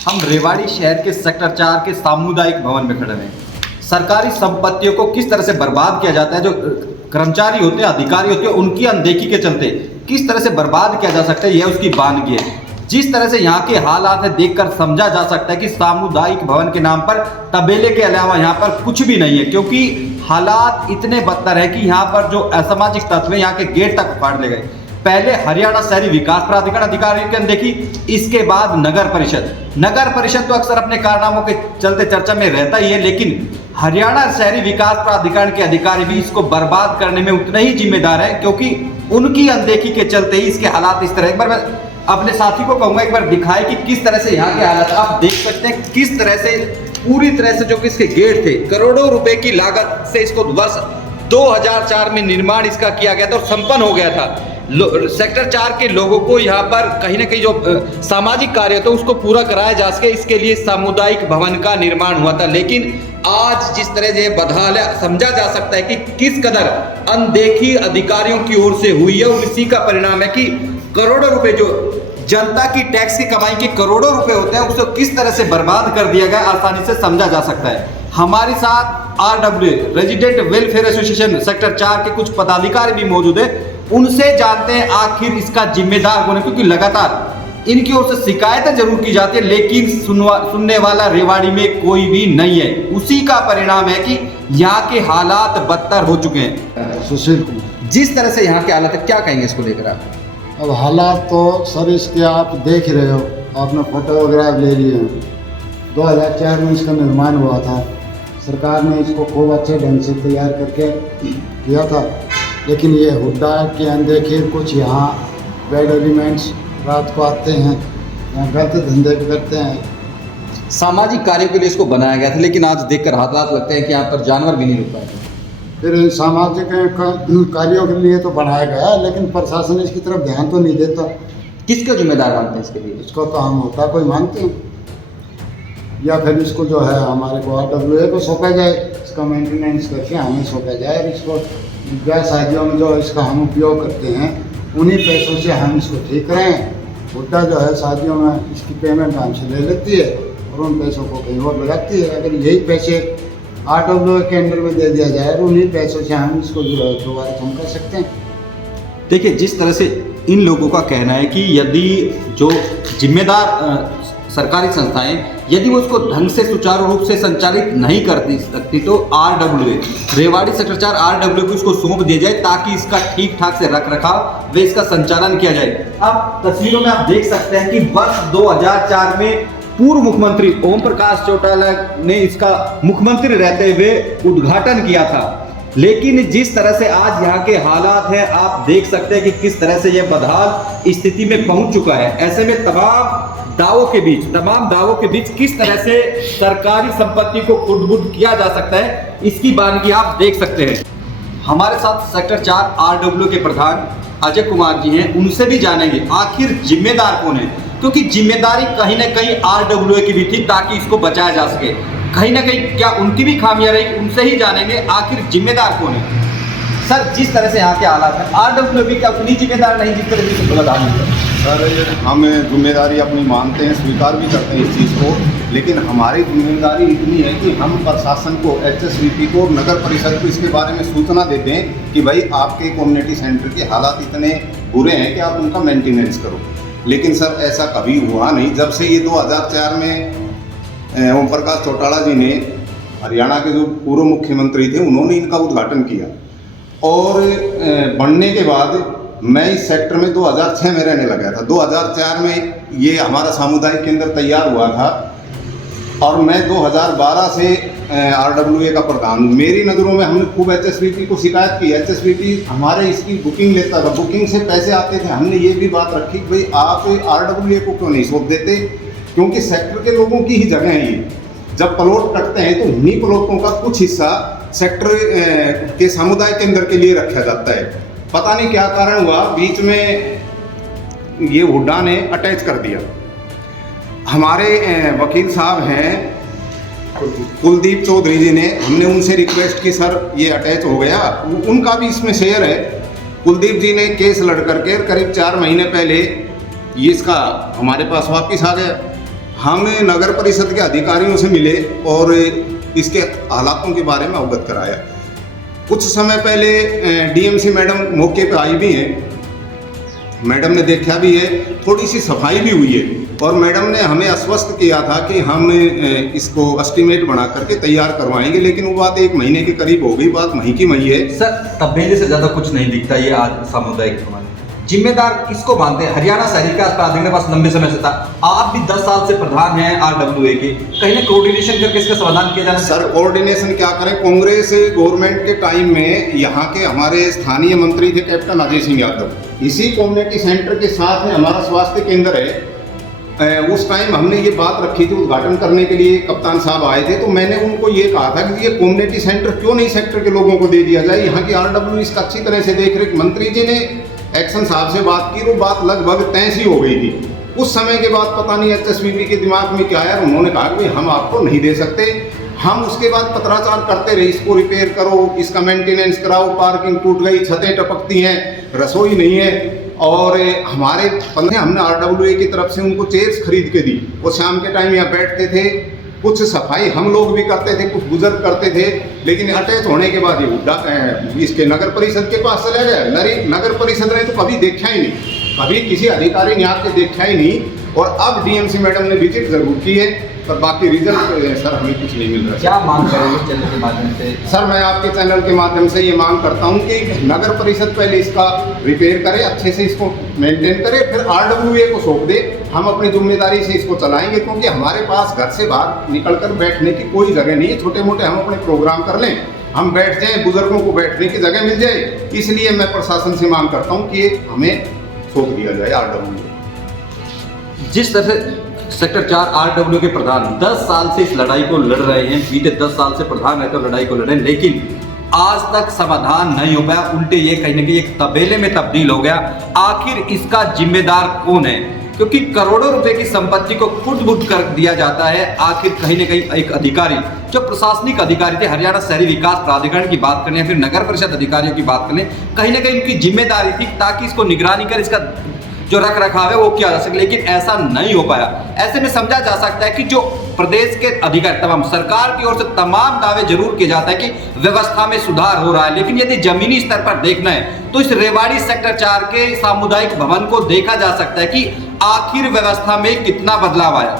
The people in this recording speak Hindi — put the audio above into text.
हम रेवाड़ी शहर के सेक्टर 4 के सामुदायिक भवन में खड़े हैं। सरकारी संपत्तियों को किस तरह से बर्बाद किया जाता है, जो कर्मचारी होते हैं, अधिकारी होते हैं, उनकी अनदेखी के चलते किस तरह से बर्बाद किया जा सकता है, यह उसकी वानगी है। जिस तरह से यहाँ के हालात है देखकर समझा जा सकता है कि सामुदायिक भवन के नाम पर तबेले के अलावा यहाँ पर कुछ भी नहीं है, क्योंकि हालात इतने बदतर है कि यहाँ पर जो असामाजिक तत्व हैं यहाँ के गेट तक उखाड़ ले गए। पहले हरियाणा शहरी विकास प्राधिकरण अधिकारियों की अनदेखी, इसके बाद नगर परिषद तो अक्सर अपने कारनामों के चलते चर्चा में रहता ही है, लेकिन हरियाणा शहरी विकास प्राधिकरण के अधिकारी भी इसको बर्बाद करने में उतने ही जिम्मेदार हैं, क्योंकि उनकी अनदेखी के चलते ही इसके हालात इस तरह। एक बार मैं अपने साथी को कहूंगा एक बार दिखाए कि किस तरह से यहाँ के हालात आप देख सकते हैं, किस तरह से पूरी तरह से जो कि इसके गेट थे, करोड़ों रुपए की लागत से इसको वर्ष 2004 में निर्माण इसका किया गया था और संपन्न हो गया था। सेक्टर 4 के लोगों को यहाँ पर कहीं ना कहीं जो सामाजिक कार्य था उसको पूरा कराया जा सके, इसके लिए सामुदायिक भवन का निर्माण हुआ था। लेकिन आज जिस तरह से बदहाल है, समझा जा सकता है कि किस कदर अनदेखी अधिकारियों की ओर से हुई है, और इसी का परिणाम है कि करोड़ों रुपए जो जनता की टैक्स की कमाई के करोड़ों रुपए होते हैं उसको किस तरह से बर्बाद कर दिया गया, आसानी से समझा जा सकता है। हमारे साथ RWA resident welfare association sector 4 के कुछ पदाधिकारी भी मौजूद है, उनसे जानते हैं आखिर इसका जिम्मेदार कौन है, क्योंकि लगातार इनकी ओर से शिकायतें जरूर की जाती है, लेकिन सुनने वाला रेवाड़ी में कोई भी नहीं है। उसी का परिणाम है कि यहाँ के हालात बदतर हो चुके हैं। सुशील कुमार, जिस तरह से यहाँ के हालात है, क्या कहेंगे इसको लेकर आप? अब हालात तो सर इसके आप देख ही रहे हो, आपने फोटो वगैरह ले लिए हैं। 2004 में इसका निर्माण हुआ था, सरकार ने इसको खूब अच्छे ढंग से तैयार करके किया था, लेकिन ये हुड्डा के अनदेखी कुछ यहाँ बैड एलिमेंट्स रात को आते हैं, यहाँ गलत धंधे करते हैं। सामाजिक कार्यों के लिए इसको बनाया गया था, लेकिन आज देखकर हालात लगते हैं कि यहाँ पर जानवर भी नहीं रुक पाए। फिर सामाजिक कार्यों के लिए तो बढ़ाया गया, लेकिन प्रशासन इसकी तरफ ध्यान तो नहीं देता। किसका जिम्मेदार मानते हैं इसके लिए? इसको तो हम होता कोई मानते हैं, या फिर इसको जो है हमारे को RWA को सौंपा जाए, इसका मेंटेनेंस करके हमें सौंपा जाए, और इसको ब्याह शादियों में जो इसका हम उपयोग करते हैं उन्हीं पैसों से हम इसको ठीक करें। हुड्डा जो है शादियों में इसकी पेमेंट हमसे ले लेती है और उन पैसों को कहीं और लगाती है। अगर यही पैसे RWA के अंडर में दे दिया जाए और उन्हीं पैसों से हम इसको जो है दोबारा कम कर सकते हैं। देखिए, जिस तरह से इन लोगों का कहना है कि यदि जो जिम्मेदार सरकारी संस्थाएं यदि वो उसको ढंग से सुचारू रूप से संचालित नहीं करती सकती, तो RWA रेवाड़ी सेक्टर 4 RWA को इसको सौंप दिया जाए, ताकि इसका ठीक ठाक से रख रखाव व इसका संचालन किया जाए। अब तस्वीरों में आप देख सकते हैं कि वर्ष 2004 में पूर्व मुख्यमंत्री ओम प्रकाश चौटाला ने इसका मुख्यमंत्री रहते हुए उद्घाटन किया था, लेकिन जिस तरह से आज यहाँ के हालात हैं आप देख सकते हैं कि किस तरह से यह बदहाल स्थिति में पहुंच चुका है। ऐसे में तमाम दावों के बीच किस तरह से सरकारी संपत्ति को खुर्द-बुर्द किया जा सकता है, इसकी वानगी आप देख सकते हैं। हमारे साथ सेक्टर 4 RWA के प्रधान अजय कुमार जी हैं, उनसे भी जानेंगे आखिर जिम्मेदार कौन है, क्योंकि जिम्मेदारी कहीं ना कहीं RWA की भी थी ताकि इसको बचाया जा सके। कहीं ना कहीं क्या उनकी भी खामियां रही, उनसे ही जानेंगे आखिर जिम्मेदार कौन है। सर, जिस तरह से यहाँ के हालात है, RWA भी क्या उतनी जिम्मेदार नहीं जिस तरह से प्रधान है? सर, हम जिम्मेदारी अपनी मानते हैं, स्वीकार भी करते हैं इस चीज़ को, लेकिन हमारी जिम्मेदारी इतनी है कि हम प्रशासन को, HSVP को, नगर परिषद को इसके बारे में सूचना देते हैं कि भाई आपके कम्युनिटी सेंटर के हालात इतने बुरे हैं कि आप उनका मेंटेनेंस करो। लेकिन सर ऐसा कभी हुआ नहीं। जब से ये 2004 में ओम प्रकाश चौटाला जी ने, हरियाणा के जो पूर्व मुख्यमंत्री थे, उन्होंने इनका उद्घाटन किया, और बनने के बाद मैं इस सेक्टर में 2006 में रहने लगा था। 2004 में ये हमारा सामुदायिक केंद्र तैयार हुआ था, और मैं 2012 से RWA का प्रधान हूँ। मेरी नज़रों में हमने खूब HSVP को शिकायत की। HSVP हमारे इसकी बुकिंग लेता था, बुकिंग से पैसे आते थे। हमने ये भी बात रखी कि भाई आप RWA को क्यों नहीं सौंप देते, क्योंकि सेक्टर के लोगों की ही जगह है ये। जब प्लॉट कटते हैं तो इन्हीं प्लॉटों का कुछ हिस्सा सेक्टर के सामुदायिक केंद्र के लिए रखा जाता है। पता नहीं क्या कारण हुआ, बीच में ये हुड्डा ने अटैच कर दिया। हमारे वकील साहब हैं कुलदीप चौधरी जी ने, हमने उनसे रिक्वेस्ट की सर ये अटैच हो गया, उनका भी इसमें शेयर है। कुलदीप जी ने केस लड़ करके करीब 4 महीने पहले ये इसका हमारे पास वापस आ गया। हम नगर परिषद के अधिकारियों से मिले और इसके हालातों के बारे में अवगत कराया। कुछ समय पहले डीएमसी मैडम मौके पर आई भी हैं, मैडम ने देखा भी है, थोड़ी सी सफाई भी हुई है और मैडम ने हमें आश्वस्त किया था कि हम इसको एस्टीमेट बना करके तैयार करवाएंगे, लेकिन वो बात 1 महीने के करीब हो गई, बात मही की मही है। सर तब्दीली से ज्यादा कुछ नहीं दिखता ये आज सामुदायिक भवन। जिम्मेदार किसको मानते हैं? हरियाणा शहरी विकास प्राधिकरण के पास लंबे समय से था, आप भी 10 साल से प्रधान हैं RWA के, कहीं ना कोऑर्डिनेशन करके इसका समाधान किया जाना। सर कोऑर्डिनेशन क्या करें, कांग्रेस गवर्नमेंट के टाइम में यहाँ के हमारे स्थानीय मंत्री थे कैप्टन अजय सिंह यादव, इसी कम्युनिटी सेंटर के साथ में हमारा स्वास्थ्य केंद्र है। उस टाइम हमने ये बात रखी थी उद्घाटन करने के लिए, कप्तान साहब आए थे, तो मैंने उनको ये कहा था कि ये कम्युनिटी सेंटर क्यों नहीं सेक्टर के लोगों को दे दिया जाए। यहाँ की RWA इसका अच्छी तरह से देख रेख, मंत्री जी ने एक्शन साहब से बात की, वो बात लगभग तय सी हो गई थी। उस समय के बाद पता नहीं HSVP के दिमाग में क्या है, उन्होंने कहा कि हम आपको नहीं दे सकते। हम उसके बाद पत्राचार करते रहे, इसको रिपेयर करो, इसका मेंटेनेंस कराओ, पार्किंग टूट गई, छतें टपकती हैं, रसोई नहीं है। और हमारे हमने RWA की तरफ से उनको चेयर्स खरीद के दी, वो शाम के टाइम यहाँ बैठते थे, कुछ सफाई हम लोग भी करते थे, कुछ बुजुर्ग करते थे, लेकिन अटैच होने के बाद ये इसके नगर परिषद के पास चले गए। नगर परिषद ने तो कभी देखा ही नहीं, कभी किसी अधिकारी ने आके देखा ही नहीं। और अब डीएमसी मैडम ने विजिट जरूर की है, पर बाकी रिजल्ट सर हमें कुछ नहीं मिल रहा। क्या मांग करेंगे चैनल के माध्यम से? सर मैं आपके चैनल के माध्यम से ये मांग करता हूँ कि नगर परिषद पहले इसका रिपेयर करे, अच्छे से इसको मेंटेन करे, फिर RWA को सौंप दे, हम अपनी जिम्मेदारी से इसको चलाएंगे। क्योंकि हमारे पास घर से बाहर निकलकर बैठने की कोई जगह नहीं है, छोटे मोटे हम अपने प्रोग्राम कर लें, हम बैठ जाएं, बुजुर्गों को बैठने की जगह मिल जाए। इसलिए मैं प्रशासन से मांग करता हूँ कि ये हमें सौंप दिया जाए RWA। जिस तरह से सेक्टर 4 RWA के प्रधान 10 साल से इस लड़ाई को लड़ रहे हैं, बीते 10 साल से प्रधान रहकर लड़ाई को लड़े, लेकिन आज तक समाधान नहीं हो पाया, उल्टे ये कहीं ना कहीं एक तबेले में तब्दील हो गया। आखिर इसका जिम्मेदार कौन है? क्योंकि करोड़ों रुपए की संपत्ति को खुद कर दिया जाता है। आखिर कहीं ना कहीं एक अधिकारी जो प्रशासनिक अधिकारी थे, हरियाणा शहरी विकास प्राधिकरण की बात करें या फिर नगर परिषद अधिकारियों की बात करें, कहीं ना कहीं उनकी जिम्मेदारी थी ताकि इसको निगरानी कर इसका जो रख रखाव है वो किया जा सके, लेकिन ऐसा नहीं हो पाया। ऐसे में समझा जा सकता है कि जो प्रदेश के अधिकारी तमाम सरकार की ओर से तमाम दावे जरूर किए जाता है कि व्यवस्था में सुधार हो रहा है, लेकिन यदि जमीनी स्तर पर देखना है तो इस रेवाड़ी सेक्टर 4 के सामुदायिक भवन को देखा जा सकता है कि आखिर व्यवस्था में कितना बदलाव आया।